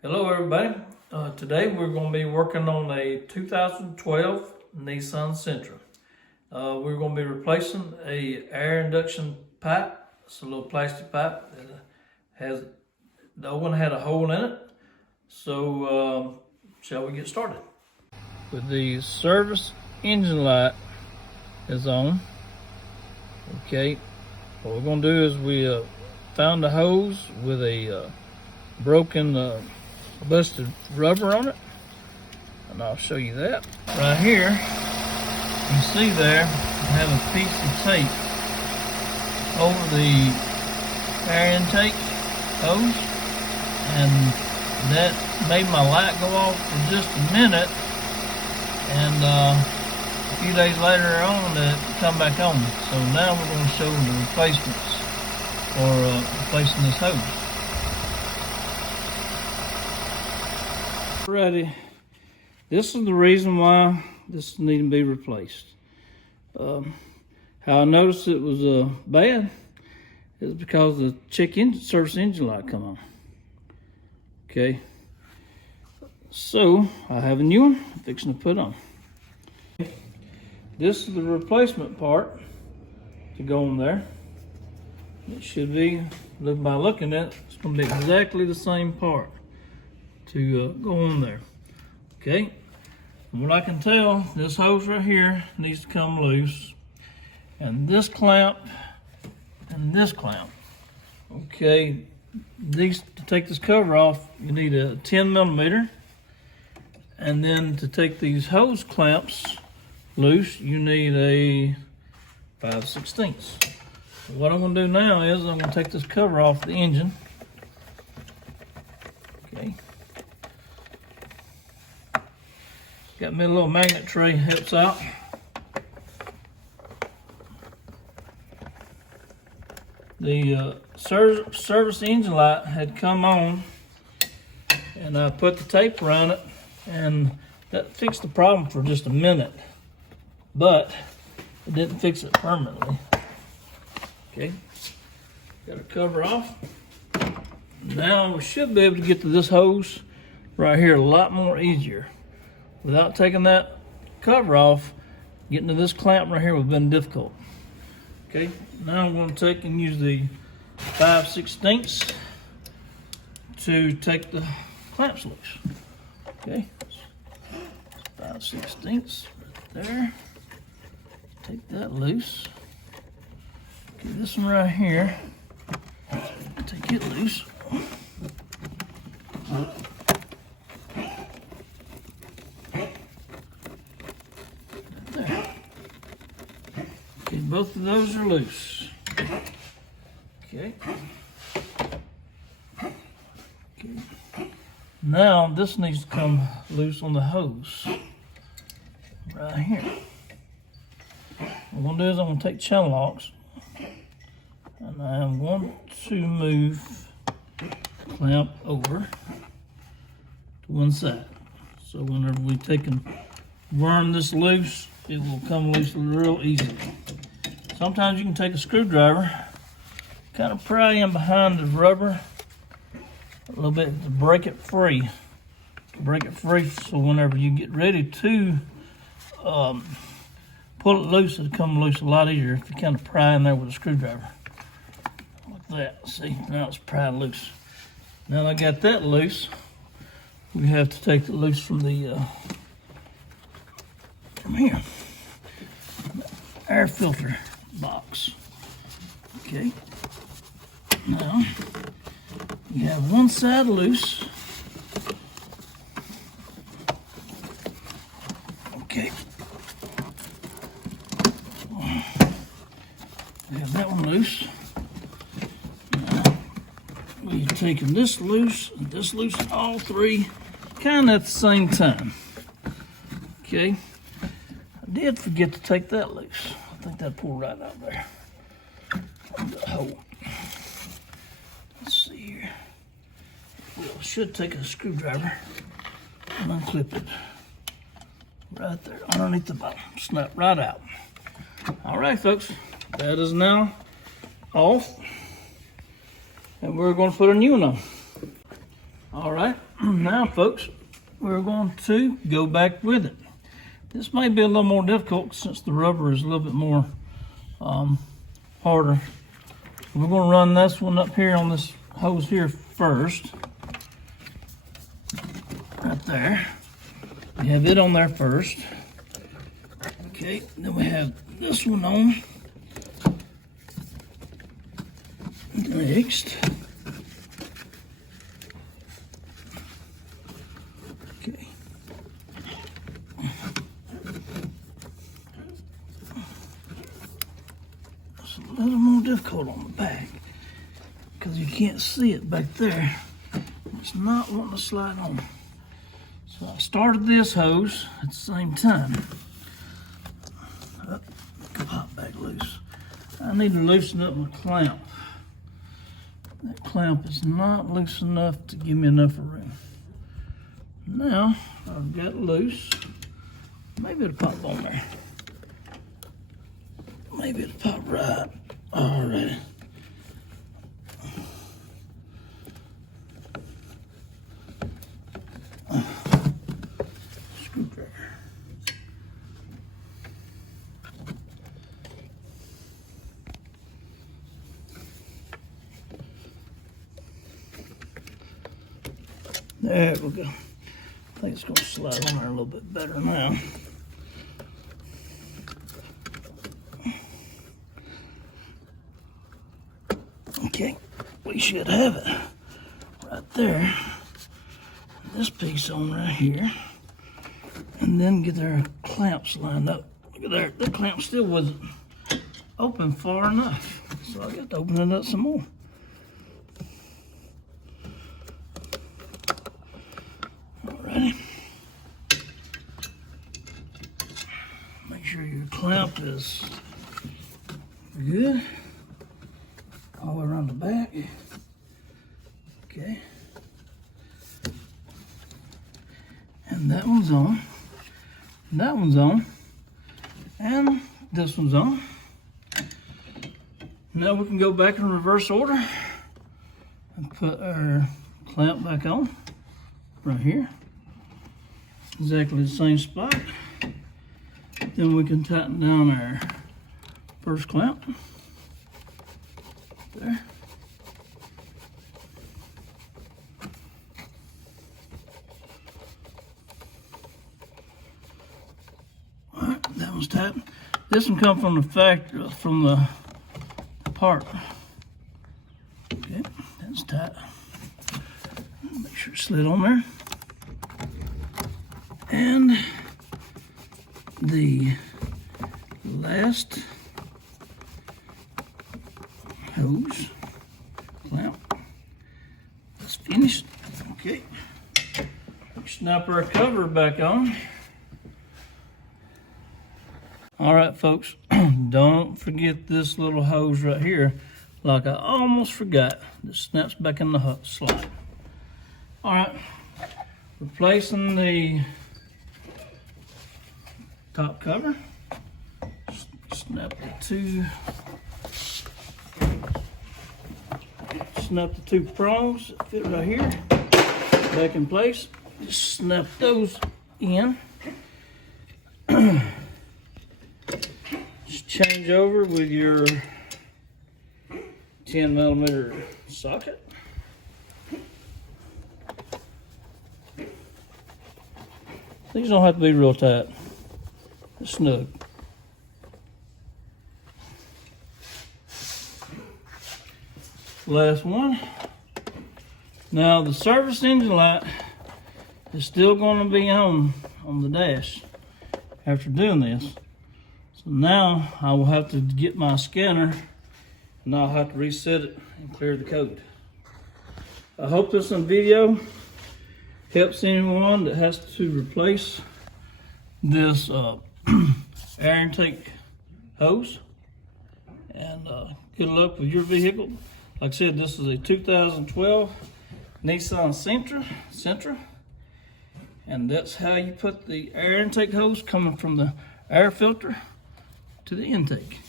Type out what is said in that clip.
Hello everybody. Today we're going to be working on a 2012 Nissan Sentra. We're going to be replacing a air induction pipe. It's a little plastic pipe that the old one had a hole in it. So shall we get started? With the service engine light is on. Okay, what we're going to do is we found a hose with a broken busted rubber on it, and I'll show you that. Right here, you see there, I have a piece of tape over the air intake hose, and that made my light go off for just a minute, and a few days later on it come back on. So now we're going to show the replacements for replacing this hose. Alrighty, this is the reason why this needs to be replaced. How I noticed it was bad is because the service engine light come on. Okay, so I have a new one I'm fixing to put on. This is the replacement part to go on there. It should be, by looking at it, it's going to be exactly the same part to go on there. Okay, from what I can tell, this hose right here needs to come loose, and this clamp and this clamp. Okay, these, to take this cover off, you need a 10 millimeter, and then to take these hose clamps loose, you need a 5/16. So what I'm going to do now is I'm going to take this cover off the engine. Okay. Got me a little magnet tray, helps out. The service engine light had come on, and I put the tape around it, and that fixed the problem for just a minute, but it didn't fix it permanently. Okay, got it cover off. Now we should be able to get to this hose right here a lot more easier. Without taking that cover off, getting to this clamp right here would have been difficult. Okay, now I'm going to take and use the 5/16 to take the clamps loose. Okay, 5/16 right there. Take that loose. Okay, this one right here, take it loose. Both of those are loose. Okay. Now this needs to come loose on the hose right here. What I'm going to do is I'm going to take channel locks, and I'm going to move the clamp over to one side. So whenever we take and worm this loose, it will come loose real easily. Sometimes you can take a screwdriver, kind of pry in behind the rubber a little bit to break it free. So whenever you get ready to pull it loose, it'll come loose a lot easier if you kind of pry in there with a screwdriver. Like that. See, now it's pried loose. Now that I got that loose, we have to take it loose from the from here, air filter box. Okay, now you have one side loose. Okay, we have that one loose. Now we're taking this loose and this loose, all three kind of at the same time. Okay, I did forget to take that loose. I think that pulled right out there. The hole. Let's see here. We should take a screwdriver and unclip it right there underneath the bottom. Snap right out. All right, folks, that is now off, and we're going to put a new one on. All right, now folks, we're going to go back with it. This may be a little more difficult since the rubber is a little bit more harder. We're going to run this one up here on this hose here first. Right there. We have it on there first. Okay, then we have this one on next. Okay. It's a little more difficult on the back because you can't see it back there. It's not wanting to slide on. So I started this hose at the same time. Oh, pop back loose. I need to loosen up my clamp. That clamp is not loose enough to give me enough room. Now I've got it loose. Maybe it'll pop on there. Maybe it'll pop right. All right. Screwdriver. There we go. I think it's going to slide on there a little bit better now. Okay, we should have it right there. This piece on right here. And then get our clamps lined up. Look at there, the clamp still wasn't open far enough. So I got to open it up some more. Alrighty. Make sure your clamp is good. All the way around the back. Okay. And that one's on. That one's on. And this one's on. Now we can go back in reverse order and put our clamp back on right here. Exactly the same spot. Then we can tighten down our first clamp. There. All right, that one's tight. This one comes from the factory, from the part. Okay, that's tight. Make sure it slid on there. And the last hose clamp is finished. Okay, snap our cover back on. All right, folks, don't forget this little hose right here, like I almost forgot. This snaps back in the slide. All right, replacing the top cover. Snap the two prongs that fit right here back in place. Just snap those in. Just change over with your 10mm socket. These don't have to be real tight. Just snug. Last one. Now the service engine light is still going to be on the dash after doing this. So now I will have to get my scanner and I'll have to reset it and clear the code. I hope this video helps anyone that has to replace this air intake hose. And good luck with your vehicle. Like I said, this is a 2012 Nissan Sentra. And that's how you put the air intake hose coming from the air filter to the intake.